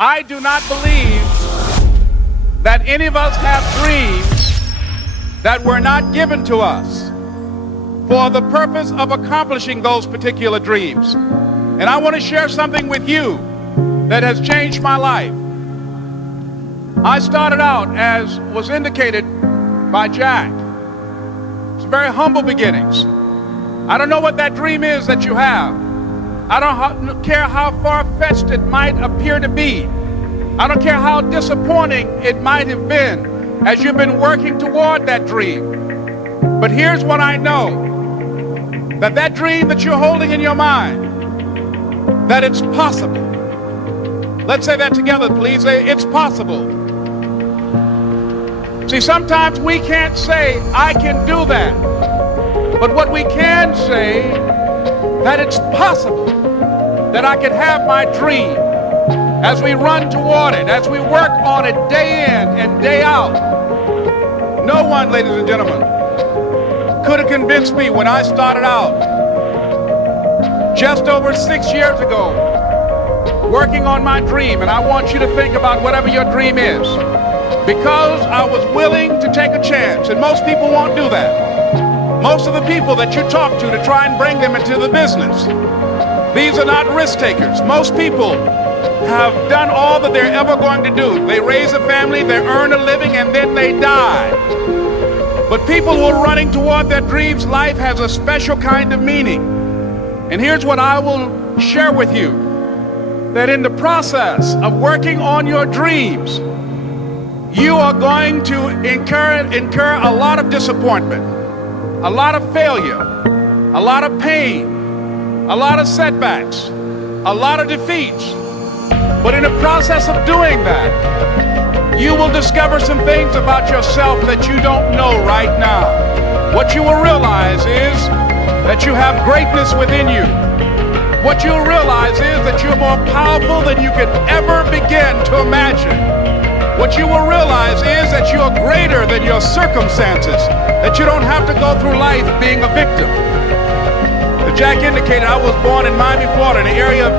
I do not believe that any of us have dreams that were not given to us for the purpose of accomplishing those particular dreams. And I want to share something with you that has changed my life. I started out, as was indicated by Jack, it's very humble beginnings. I don't know what that dream is that you have. I don't care how far-fetched it might appear to be. I don't care how disappointing it might have been as you've been working toward that dream. But here's what I know, that that dream that you're holding in your mind, that it's possible. Let's say that together, please. Say, it's possible. See, sometimes we can't say, I can do that. But what we can say, that it's possible that I can have my dream as we run toward it, as we work on it day in and day out. No one, ladies and gentlemen, could have convinced me when I started out just over 6 years ago, working on my dream. And I want you to think about whatever your dream is, because I was willing to take a chance. And most people won't do that. Most of the people that you talk to try and bring them into the business, these are not risk takers. Most people have done all that they're ever going to do. They raise a family, they earn a living, and then they die. But people who are running toward their dreams, life has a special kind of meaning. And here's what I will share with you, that in the process of working on your dreams, you are going to incur a lot of disappointment, a lot of failure, a lot of pain, a lot of setbacks, a lot of defeats. But in the process of doing that, you will discover some things about yourself that you don't know right now. What you will realize is that you have greatness within you. What you'll realize is that you're more powerful than you could ever begin to imagine. What you will realize is that you are greater than your circumstances, that you don't have to go through life being a victim. As Jack indicated, I was born in Miami, Florida, in an area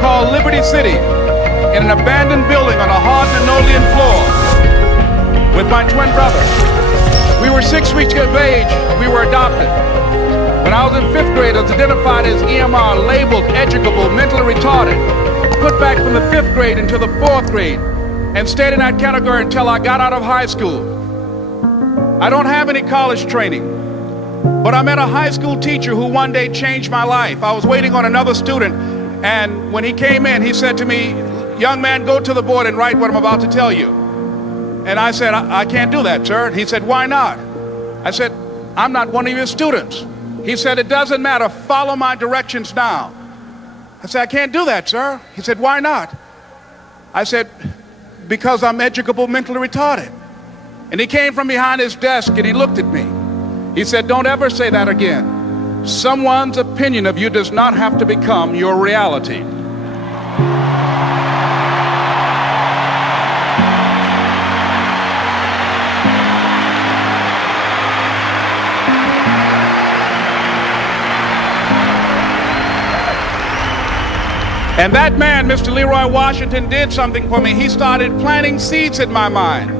called Liberty City, in an abandoned building on a hard linoleum floor with my twin brother. We were 6 weeks of age. We were adopted. When I was in 5th grade, I was identified as EMR, labeled educable, mentally retarded, put back from the 5th grade into the 4th grade, and stayed in that category until I got out of high school. I don't have any college training, but I met a high school teacher who one day changed my life. I was waiting on another student, and when he came in, he said to me, young man, go to the board and write what I'm about to tell you. And I said, I can't do that, sir. He said, why not? I said, I'm not one of your students. He said, it doesn't matter, follow my directions now. I said, I can't do that, sir. He said, why not? I said, because I'm educable, mentally retarded. And he came from behind his desk and he looked at me. He said, don't ever say that again. Someone's opinion of you does not have to become your reality. And that man, Mr. Leroy Washington, did something for me. He started planting seeds in my mind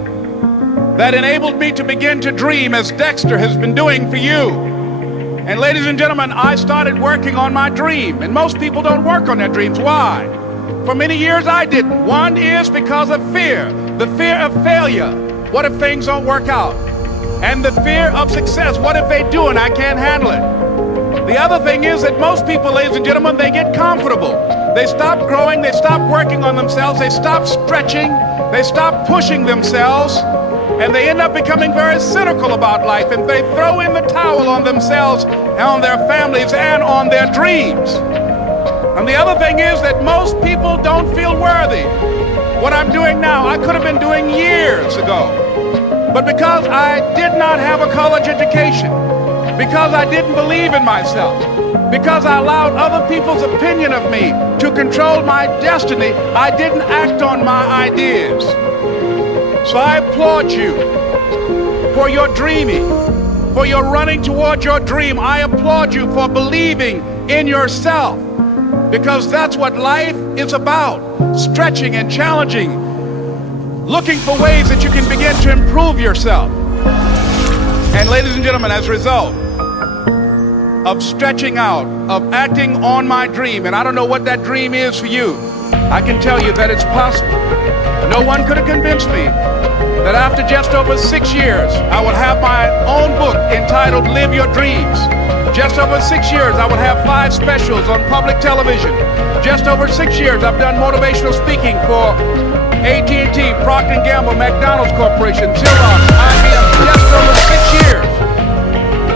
that enabled me to begin to dream, as Dexter has been doing for you. And ladies and gentlemen, I started working on my dream. And most people don't work on their dreams. Why? For many years I didn't. One is because of fear. The fear of failure. What if things don't work out? And the fear of success. What if they do and I can't handle it? The other thing is that most people, ladies and gentlemen, they get comfortable. They stop growing, they stop working on themselves, they stop stretching, they stop pushing themselves, and they end up becoming very cynical about life, and they throw in the towel on themselves and on their families and on their dreams. And the other thing is that most people don't feel worthy. What I'm doing now, I could have been doing years ago. But because I did not have a college education, because I didn't believe in myself, because I allowed other people's opinion of me to control my destiny, I didn't act on my ideas. So I applaud you for your dreaming, for your running toward your dream. I applaud you for believing in yourself, because that's what life is about. stretching and challenging, looking for ways that you can begin to improve yourself. And ladies and gentlemen, as a result of stretching out, of acting on my dream, and I don't know what that dream is for you, I can tell you that it's possible. No one could have convinced me that after just over 6 years, I would have my own book entitled Live Your Dreams. Just over 6 years, I would have 5 specials on public television. Just over 6 years, I've done motivational speaking for AT&T, Procter & Gamble, McDonald's Corporation, Xerox, IBM. Just over 6 years.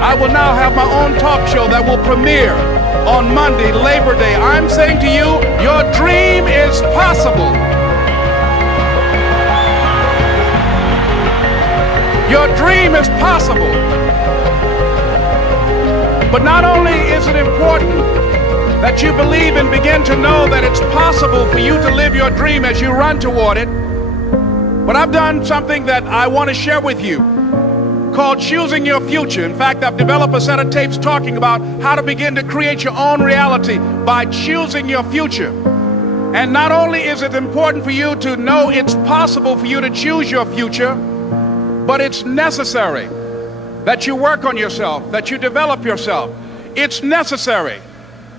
I will now have my own talk show that will premiere on Monday, Labor Day. I'm saying to you, your dream is possible. Your dream is possible. But not only is it important that you believe and begin to know that it's possible for you to live your dream as you run toward it, but I've done something that I want to share with you called Choosing Your Future. In fact, I've developed a set of tapes talking about how to begin to create your own reality by choosing your future. And not only is it important for you to know it's possible for you to choose your future, but it's necessary that you work on yourself, that you develop yourself. It's necessary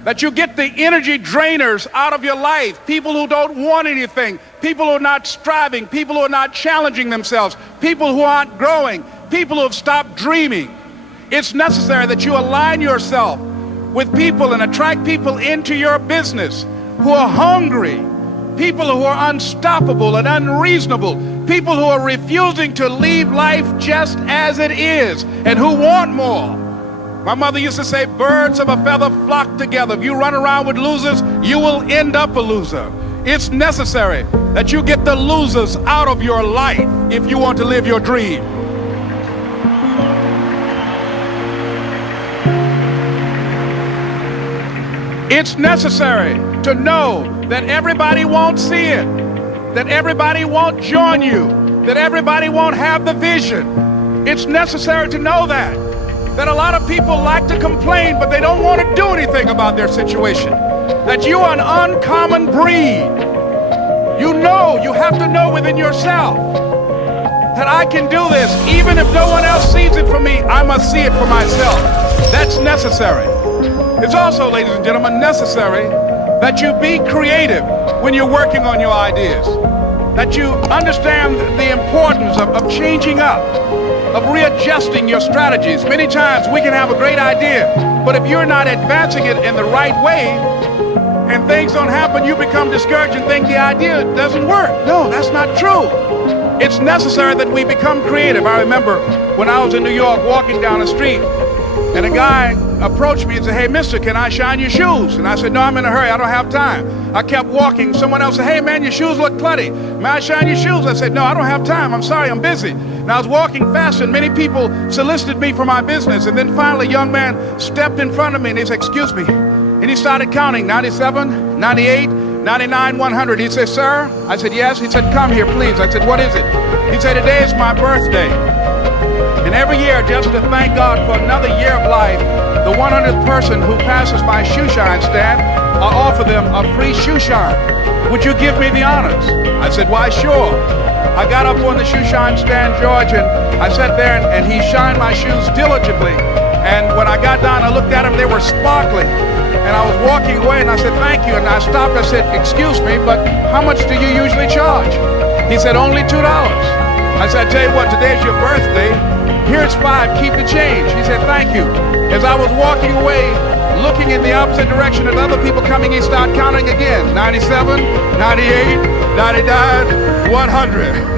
that you get the energy drainers out of your life, people who don't want anything, people who are not striving, people who are not challenging themselves, people who aren't growing, people who have stopped dreaming. It's necessary that you align yourself with people and attract people into your business who are hungry, people who are unstoppable and unreasonable, people who are refusing to leave life just as it is and who want more. My mother used to say, birds of a feather flock together. If you run around with losers, you will end up a loser. It's necessary that you get the losers out of your life if you want to live your dream. It's necessary to know that everybody won't see it, that everybody won't join you, that everybody won't have the vision. It's necessary to know that a lot of people like to complain, but they don't want to do anything about their situation, that you are an uncommon breed. You have to know within yourself that I can do this. Even if no one else sees it for me, I must see it for myself. That's necessary. It's also, ladies and gentlemen, necessary that you be creative when you're working on your ideas, that you understand the importance of changing up, of readjusting your strategies. Many times we can have a great idea, but if you're not advancing it in the right way and things don't happen, you become discouraged and think the idea doesn't work. No, that's not true. It's necessary that we become creative. I remember when I was in New York walking down the street, and a guy approached me and said, hey, mister, can I shine your shoes? And I said, no, I'm in a hurry. I don't have time. I kept walking. Someone else said, hey, man, your shoes look clutty. May I shine your shoes? I said, no, I don't have time. I'm sorry, I'm busy. And I was walking faster, and many people solicited me for my business. And then finally, a young man stepped in front of me, and he said, excuse me. And he started counting, 97, 98, 99, 100. He said, sir? I said, yes. He said, come here, please. I said, what is it? He said, today is my birthday. And every year, just to thank God for another year of life, the 100th person who passes my shoe shine stand, I offer them a free shoe shine. Would you give me the honors? I said, why, sure. I got up on the shoe shine stand, George, and I sat there, and he shined my shoes diligently. And when I got down, I looked at them, they were sparkling. And I was walking away, and I said, thank you. And I stopped, I said, excuse me, but how much do you usually charge? He said, only $2. I said, I tell you what, today's your birthday. Here's $5, keep the change. He said, thank you. As I was walking away, looking in the opposite direction at other people coming, he started counting again. 97, 98, 99, 100.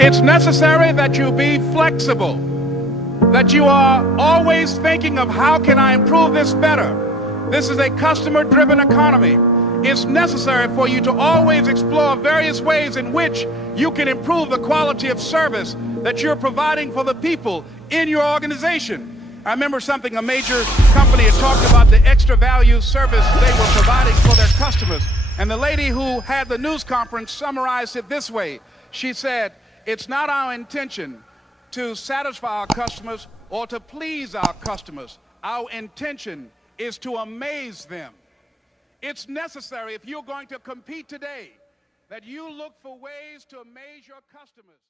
It's necessary that you be flexible, that you are always thinking of how can I improve this better. This is a customer-driven economy. It's necessary for you to always explore various ways in which you can improve the quality of service that you're providing for the people in your organization. I remember something a major company had talked about, the extra value service they were providing for their customers. And the lady who had the news conference summarized it this way. She said, it's not our intention to satisfy our customers or to please our customers. Our intention is to amaze them. It's necessary, if you're going to compete today, that you look for ways to amaze your customers.